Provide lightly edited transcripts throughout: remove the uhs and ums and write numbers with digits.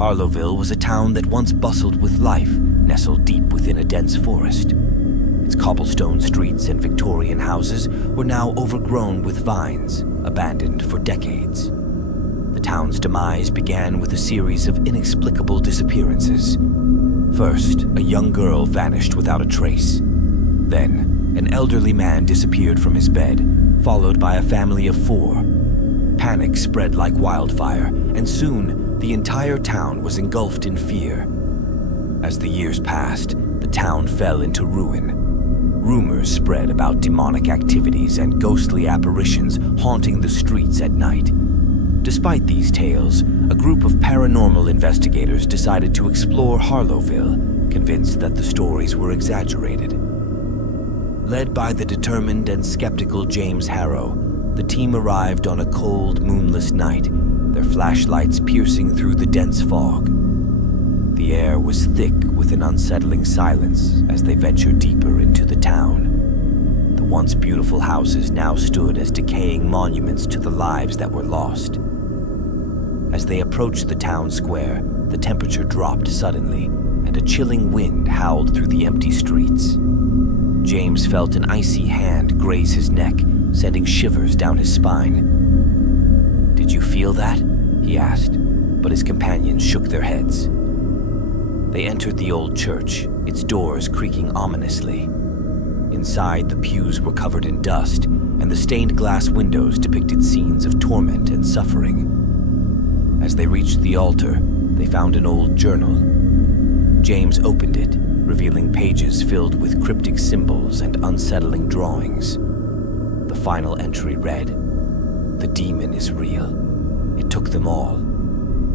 Harlowville was a town that once bustled with life, nestled deep within a dense forest. Its cobblestone streets and Victorian houses were now overgrown with vines, abandoned for decades. The town's demise began with a series of inexplicable disappearances. First, a young girl vanished without a trace. Then, an elderly man disappeared from his bed, followed by a family of 4. Panic spread like wildfire, and soon, the entire town was engulfed in fear. As the years passed, the town fell into ruin. Rumors spread about demonic activities and ghostly apparitions haunting the streets at night. Despite these tales, a group of paranormal investigators decided to explore Harlowville, convinced that the stories were exaggerated. Led by the determined and skeptical James Harrow, the team arrived on a cold, moonless night, their flashlights piercing through the dense fog. The air was thick with an unsettling silence as they ventured deeper into the town. The once beautiful houses now stood as decaying monuments to the lives that were lost. As they approached the town square, the temperature dropped suddenly, and a chilling wind howled through the empty streets. James felt an icy hand graze his neck, sending shivers down his spine. "Did you feel that?" he asked, but his companions shook their heads. They entered the old church, its doors creaking ominously. Inside, the pews were covered in dust, and the stained glass windows depicted scenes of torment and suffering. As they reached the altar, they found an old journal. James opened it, revealing pages filled with cryptic symbols and unsettling drawings. The final entry read, "The demon is real. It took them all.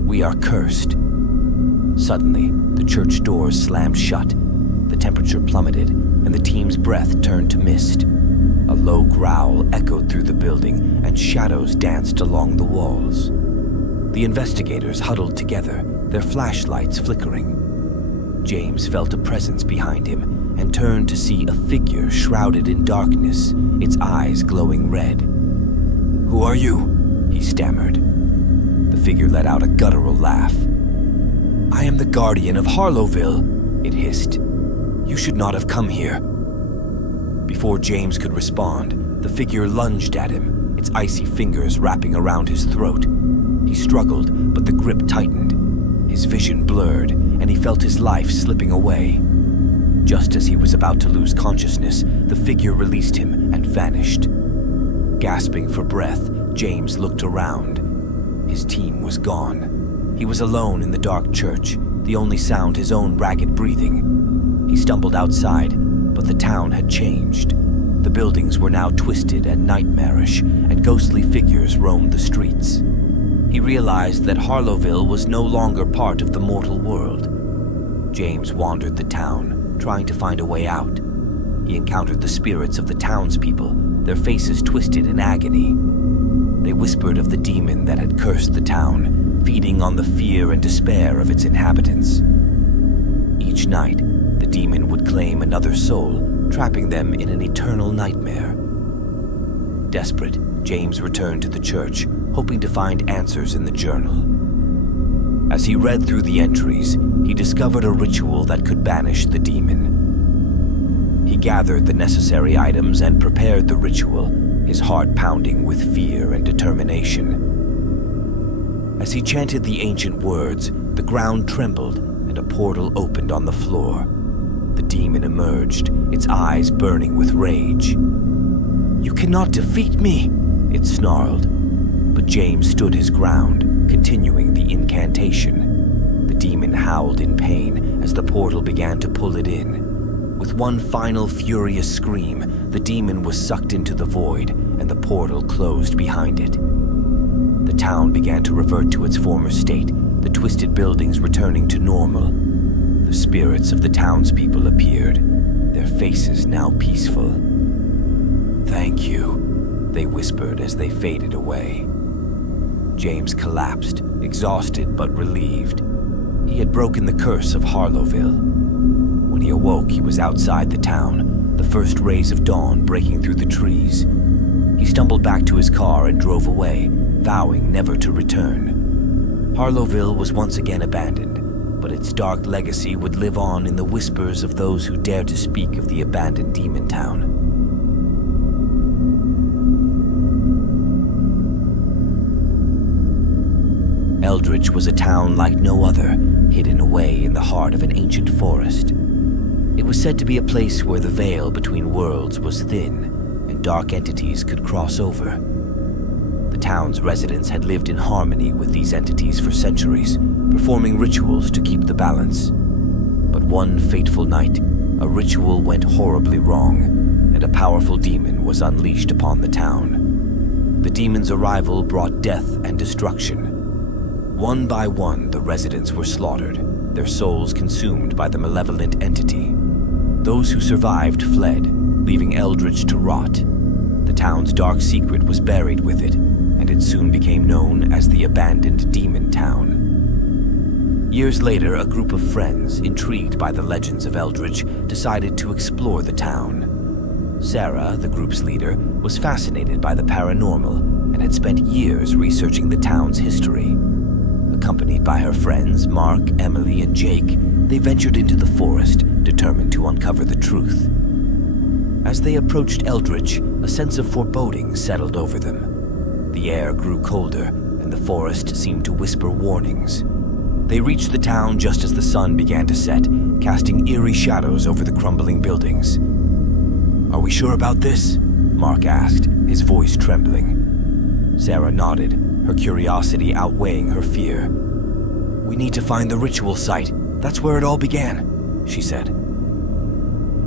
We are cursed." Suddenly, the church doors slammed shut, the temperature plummeted, and the team's breath turned to mist. A low growl echoed through the building, and shadows danced along the walls. The investigators huddled together, their flashlights flickering. James felt a presence behind him and turned to see a figure shrouded in darkness, its eyes glowing red. "Who are you?" he stammered. The figure let out a guttural laugh. "I am the guardian of Harlowville," it hissed. "You should not have come here." Before James could respond, the figure lunged at him, its icy fingers wrapping around his throat. He struggled, but the grip tightened. His vision blurred, and he felt his life slipping away. Just as he was about to lose consciousness, the figure released him and vanished. Gasping for breath, James looked around. His team was gone. He was alone in the dark church, the only sound his own ragged breathing. He stumbled outside, but the town had changed. The buildings were now twisted and nightmarish, and ghostly figures roamed the streets. He realized that Harlowville was no longer part of the mortal world. James wandered the town, trying to find a way out. He encountered the spirits of the townspeople, their faces twisted in agony. They whispered of the demon that had cursed the town, feeding on the fear and despair of its inhabitants. Each night, the demon would claim another soul, trapping them in an eternal nightmare. Desperate, James returned to the church, hoping to find answers in the journal. As he read through the entries, he discovered a ritual that could banish the demon. He gathered the necessary items and prepared the ritual, his heart pounding with fear and determination. As he chanted the ancient words, the ground trembled and a portal opened on the floor. The demon emerged, its eyes burning with rage. "You cannot defeat me," it snarled. But James stood his ground, continuing the incantation. The demon howled in pain as the portal began to pull it in. With one final furious scream, the demon was sucked into the void, and the portal closed behind it. The town began to revert to its former state, the twisted buildings returning to normal. The spirits of the townspeople appeared, their faces now peaceful. "Thank you," they whispered as they faded away. James collapsed, exhausted but relieved. He had broken the curse of Harlowville. When he awoke, he was outside the town, the first rays of dawn breaking through the trees. He stumbled back to his car and drove away, vowing never to return. Harlowville was once again abandoned, but its dark legacy would live on in the whispers of those who dare to speak of the abandoned demon town. Eldritch was a town like no other, hidden away in the heart of an ancient forest. It was said to be a place where the veil between worlds was thin and dark entities could cross over. The town's residents had lived in harmony with these entities for centuries, performing rituals to keep the balance. But one fateful night, a ritual went horribly wrong, and a powerful demon was unleashed upon the town. The demon's arrival brought death and destruction. One by one, the residents were slaughtered, their souls consumed by the malevolent entity. Those who survived fled, leaving Eldritch to rot. The town's dark secret was buried with it, and it soon became known as the abandoned demon town. Years later, a group of friends, intrigued by the legends of Eldritch, decided to explore the town. Sarah, the group's leader, was fascinated by the paranormal and had spent years researching the town's history. Accompanied by her friends, Mark, Emily, and Jake, they ventured into the forest, determined to uncover the truth. As they approached Eldritch, a sense of foreboding settled over them. The air grew colder, and the forest seemed to whisper warnings. They reached the town just as the sun began to set, casting eerie shadows over the crumbling buildings. "Are we sure about this?" Mark asked, his voice trembling. Sarah nodded, her curiosity outweighing her fear. "We need to find the ritual site. That's where it all began," she said.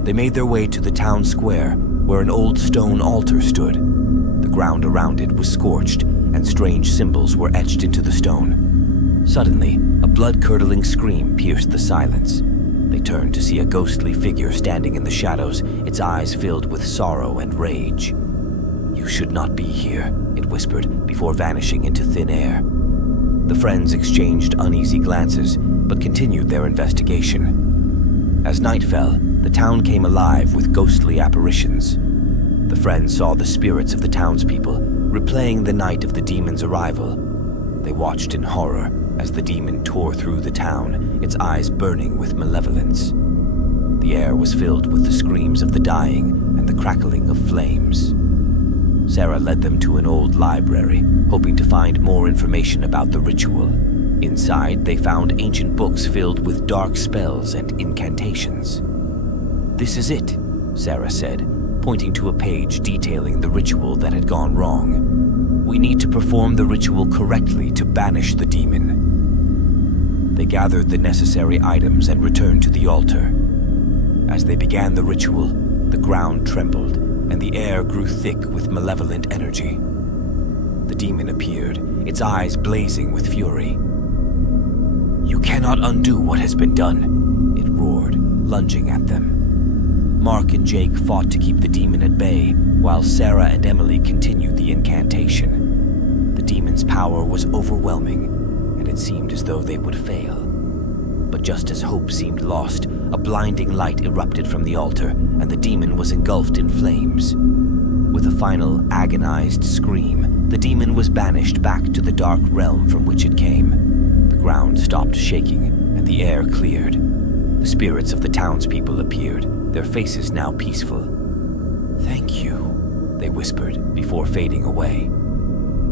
They made their way to the town square, where an old stone altar stood. The ground around it was scorched, and strange symbols were etched into the stone. Suddenly, a blood-curdling scream pierced the silence. They turned to see a ghostly figure standing in the shadows, its eyes filled with sorrow and rage. "You should not be here," it whispered, before vanishing into thin air. The friends exchanged uneasy glances, but continued their investigation. As night fell, the town came alive with ghostly apparitions. The friends saw the spirits of the townspeople, replaying the night of the demon's arrival. They watched in horror as the demon tore through the town, its eyes burning with malevolence. The air was filled with the screams of the dying and the crackling of flames. Sarah led them to an old library, hoping to find more information about the ritual. Inside, they found ancient books filled with dark spells and incantations. "This is it," Sarah said, pointing to a page detailing the ritual that had gone wrong. "We need to perform the ritual correctly to banish the demon." They gathered the necessary items and returned to the altar. As they began the ritual, the ground trembled, and the air grew thick with malevolent energy. The demon appeared, its eyes blazing with fury. "You cannot undo what has been done," it roared, lunging at them. Mark and Jake fought to keep the demon at bay, while Sarah and Emily continued the incantation. The demon's power was overwhelming, and it seemed as though they would fail. But just as hope seemed lost, a blinding light erupted from the altar, and the demon was engulfed in flames. With a final, agonized scream, the demon was banished back to the dark realm from which it came. The ground stopped shaking, and the air cleared. The spirits of the townspeople appeared, their faces now peaceful. "Thank you," they whispered before fading away.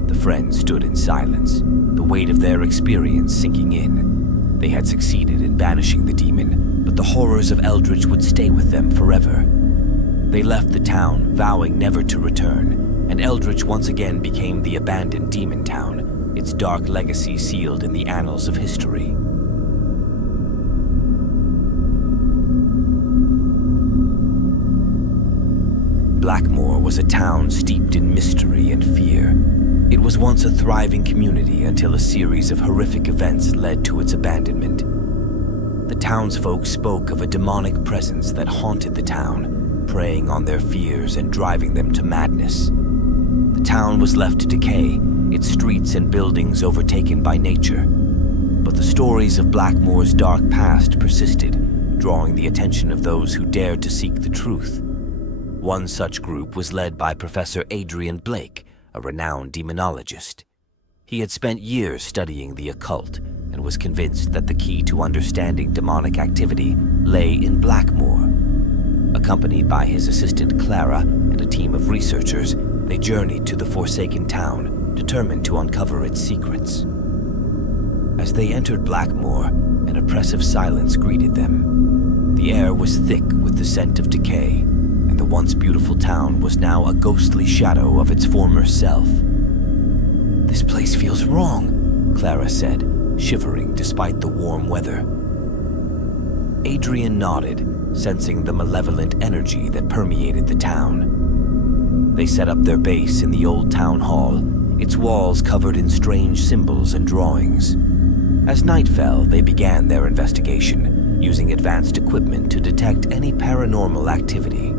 The friends stood in silence, the weight of their experience sinking in. They had succeeded in banishing the demon, but the horrors of Eldritch would stay with them forever. They left the town, vowing never to return, and Eldritch once again became the abandoned demon town, its dark legacy sealed in the annals of history. Blackmoor was a town steeped in mystery and fear. It was once a thriving community until a series of horrific events led to its abandonment. The townsfolk spoke of a demonic presence that haunted the town, preying on their fears and driving them to madness. The town was left to decay, its streets and buildings overtaken by nature. But the stories of Blackmoor's dark past persisted, drawing the attention of those who dared to seek the truth. One such group was led by Professor Adrian Blake, a renowned demonologist. He had spent years studying the occult and was convinced that the key to understanding demonic activity lay in Blackmoor. Accompanied by his assistant Clara and a team of researchers, they journeyed to the forsaken town, determined to uncover its secrets. As they entered Blackmoor, an oppressive silence greeted them. The air was thick with the scent of decay, and the once beautiful town was now a ghostly shadow of its former self. "This place feels wrong," Clara said, shivering despite the warm weather. Adrian nodded, sensing the malevolent energy that permeated the town. They set up their base in the old town hall, its walls covered in strange symbols and drawings. As night fell, they began their investigation, using advanced equipment to detect any paranormal activity.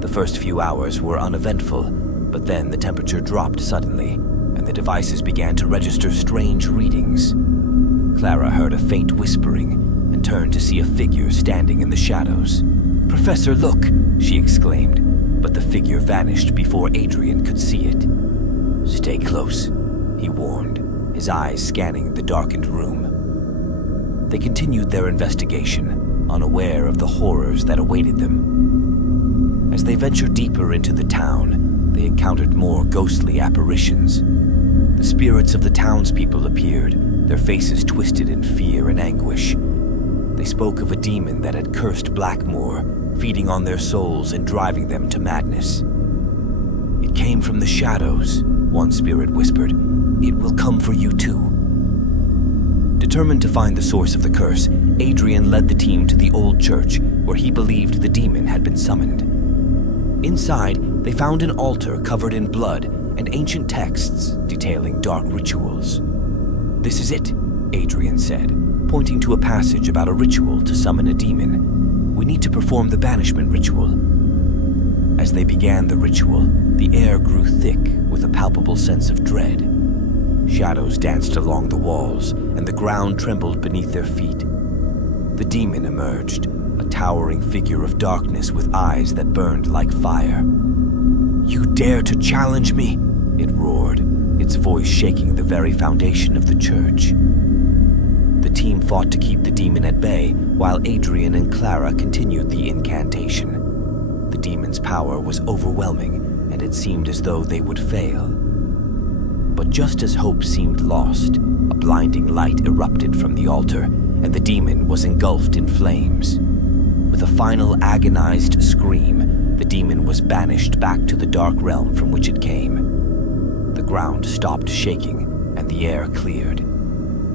The first few hours were uneventful, but then the temperature dropped suddenly, and the devices began to register strange readings. Clara heard a faint whispering and turned to see a figure standing in the shadows. "Professor, look!" she exclaimed, but the figure vanished before Adrian could see it. "Stay close," he warned, his eyes scanning the darkened room. They continued their investigation, unaware of the horrors that awaited them. As they ventured deeper into the town, they encountered more ghostly apparitions. The spirits of the townspeople appeared, their faces twisted in fear and anguish. They spoke of a demon that had cursed Blackmoor, feeding on their souls and driving them to madness. "It came from the shadows," one spirit whispered. "It will come for you too." Determined to find the source of the curse, Adrian led the team to the old church, where he believed the demon had been summoned. Inside, they found an altar covered in blood and ancient texts detailing dark rituals. "This is it," Adrian said, pointing to a passage about a ritual to summon a demon. "We need to perform the banishment ritual." As they began the ritual, the air grew thick with a palpable sense of dread. Shadows danced along the walls, and the ground trembled beneath their feet. The demon emerged, a towering figure of darkness with eyes that burned like fire. "You dare to challenge me?" it roared, its voice shaking the very foundation of the church. The team fought to keep the demon at bay, while Adrian and Clara continued the incantation. The demon's power was overwhelming, and it seemed as though they would fail. But just as hope seemed lost, a blinding light erupted from the altar, and the demon was engulfed in flames. With a final agonized scream, the demon was banished back to the dark realm from which it came. The ground stopped shaking, and the air cleared.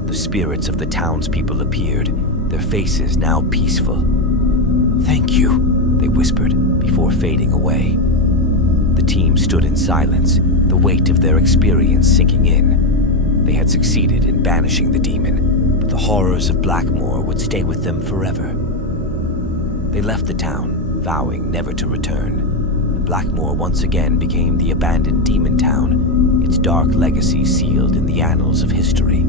The spirits of the townspeople appeared, their faces now peaceful. "Thank you," they whispered before fading away. The team stood in silence, the weight of their experience sinking in. They had succeeded in banishing the demon, but the horrors of Blackmoor would stay with them forever. They left the town, vowing never to return, and Blackmoor once again became the abandoned demon town, its dark legacy sealed in the annals of history.